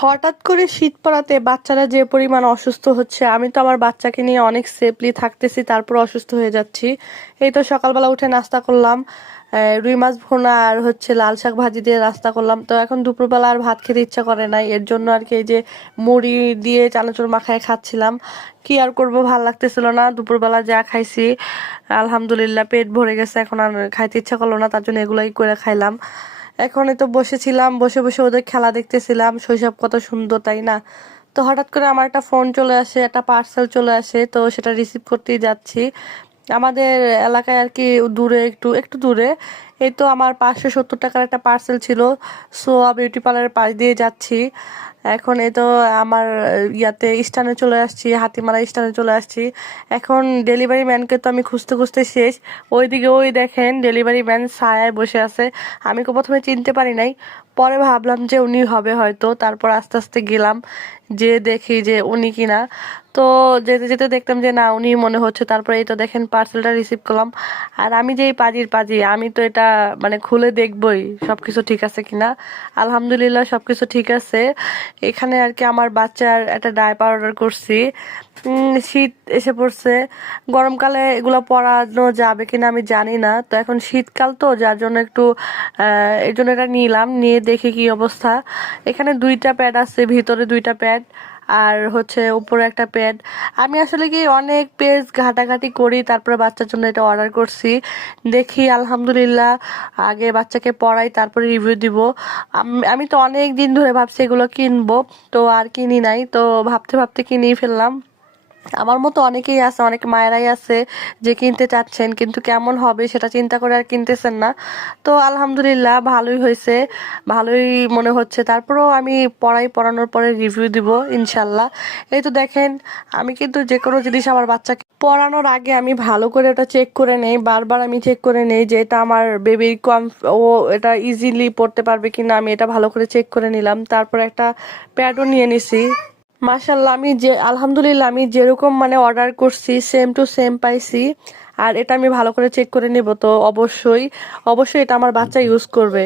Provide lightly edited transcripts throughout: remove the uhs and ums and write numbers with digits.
হঠাৎ করে শীত পড়াতে বাচ্চারা যে পরিমাণ অসুস্থ হচ্ছে, আমি তো আমার বাচ্চাকে নিয়ে অনেক সেফলি থাকতেছি, তারপর অসুস্থ হয়ে যাচ্ছি। এই তো সকালবেলা উঠে নাস্তা করলাম, রুই মাছ ভুনা আর হচ্ছে লাল শাক ভাজি দিয়ে নাস্তা করলাম। তো এখন দুপুরবেলা আর ভাত খেতে ইচ্ছা করে নাই, এর জন্য আর কি এই যে মুড়ি দিয়ে চানাচুর মাখায় খাচ্ছিলাম। কি আর করবো, ভাল লাগতেছিল না। দুপুরবেলা যা খাইছি আলহামদুলিল্লাহ পেট ভরে গেছে, এখন আর খাইতে ইচ্ছা করলো না, তার জন্য এগুলাই করে খাইলাম। এখন তো বসেছিলাম, বসে বসে ওদের খেলা দেখতেছিলাম। শৈশব কত সুন্দর, তাই না? তো হঠাৎ করে আমার একটা ফোন চলে আসে, একটা পার্সেল চলে আসে, তো সেটা রিসিভ করতেই যাচ্ছি। আমাদের এলাকায় আর কি দূরে, একটু একটু দূরে। এই তো আমার 570 টাকার একটা পার্সেল ছিল। সোয়া বিউটি পার্লারের পাশ দিয়ে যাচ্ছি। এখন এই তো আমার ইয়াতে স্থানে চলে আসছি, হাতিমারা স্থানে চলে আসছি। এখন ডেলিভারি ম্যানকে তো আমি খুঁজতে খুঁজতে শেষ। ওইদিকে ওই দেখেন ডেলিভারি ম্যান ছায়ায় বসে আছে। আমি প্রথমে চিনতে পারি নাই, পরে ভাবলাম যে উনি হবে হয়তো। তারপর আস্তে আস্তে গেলাম, যে দেখি যে উনি কিনা। তো যেতে যেতে দেখলাম যে না, উনি মনে হচ্ছে। তারপরে এই তো দেখেন পার্সেলটা রিসিভ করলাম। আর আমি যেই পাজির পাজি, আমি তো এটা মানে খুলে দেখবই সবকিছু ঠিক আছে কিনা। আলহামদুলিল্লাহ সবকিছু ঠিক আছে। এখানে আর কি আমার বাচ্চার একটা ডায়পার অর্ডার করছি। শীত এসে পড়ছে, গরমকালে এগুলো পরানো যাবে কিনা আমি জানি না। তো এখন শীতকাল, তো যার জন্য একটু এর জন্য এটা নিলাম, নিয়ে দেখি কি অবস্থা। এখানে 2টা প্যাড আছে, ভিতরে 2টা প্যাড আর হচ্ছে উপরে একটা প্যাড। আমি আসলে কি অনেক পেজ ঘাটাঘাটি করি, তারপরে বাচ্চার জন্য এটা অর্ডার করছি। দেখি আলহামদুলিল্লাহ, আগে বাচ্চাকে পড়াই তারপরে রিভিউ দিব। আমি তো অনেক দিন ধরে ভাবছি এগুলো কিনবো, তো আর কিনি নাই। তো ভাবতে ভাবতে কিনেই ফেললাম। আমার মতো অনেকেই আছে, অনেক মায়েরাই আছে যে কিনতে চাচ্ছেন, কিন্তু কেমন হবে সেটা চিন্তা করে আর কিনতেছেন না। তো আলহামদুলিল্লাহ ভালোই হয়েছে, ভালোই মনে হচ্ছে। তারপরেও আমি পড়ানোর পরে রিভিউ দিব ইনশাল্লাহ। এই তো দেখেন, আমি কিন্তু যে কোনো জিনিস আমার বাচ্চাকে পড়ানোর আগে আমি ভালো করে ওটা চেক করে নেই, বারবার আমি চেক করে নেই যে এটা আমার বেবির ও এটা ইজিলি পড়তে পারবে কিনা। আমি এটা ভালো করে চেক করে নিলাম, তারপর একটা প্যাডও নিয়ে নিছি। মাশাল্লাহ, আমি যে আলহামদুলিল্লাহ আমি যেরকম মানে অর্ডার করছি সেম টু সেম পাইছি। আর এটা আমি ভালো করে চেক করে নিব, তো অবশ্যই অবশ্যই এটা আমার বাচ্চা ইউজ করবে।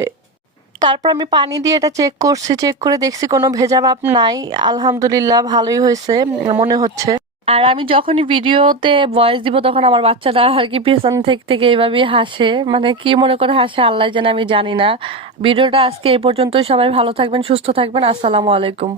তারপর আমি পানি দিয়ে এটা চেক করছি, চেক করে দেখছি কোনো ভেজা ভাব নাই। আলহামদুলিল্লাহ ভালোই হয়েছে মনে হচ্ছে। আর আমি যখনই ভিডিওতে ভয়েস দিব তখন আমার বাচ্চাটা আর কি পেছন থেকে থেকে এইভাবেই হাসে, মানে কি মনে করে হাসে আল্লাহ জানে, আমি জানি না। ভিডিওটা আজকে এই পর্যন্তই। সবাই ভালো থাকবেন, সুস্থ থাকবেন। আসসালামু আলাইকুম।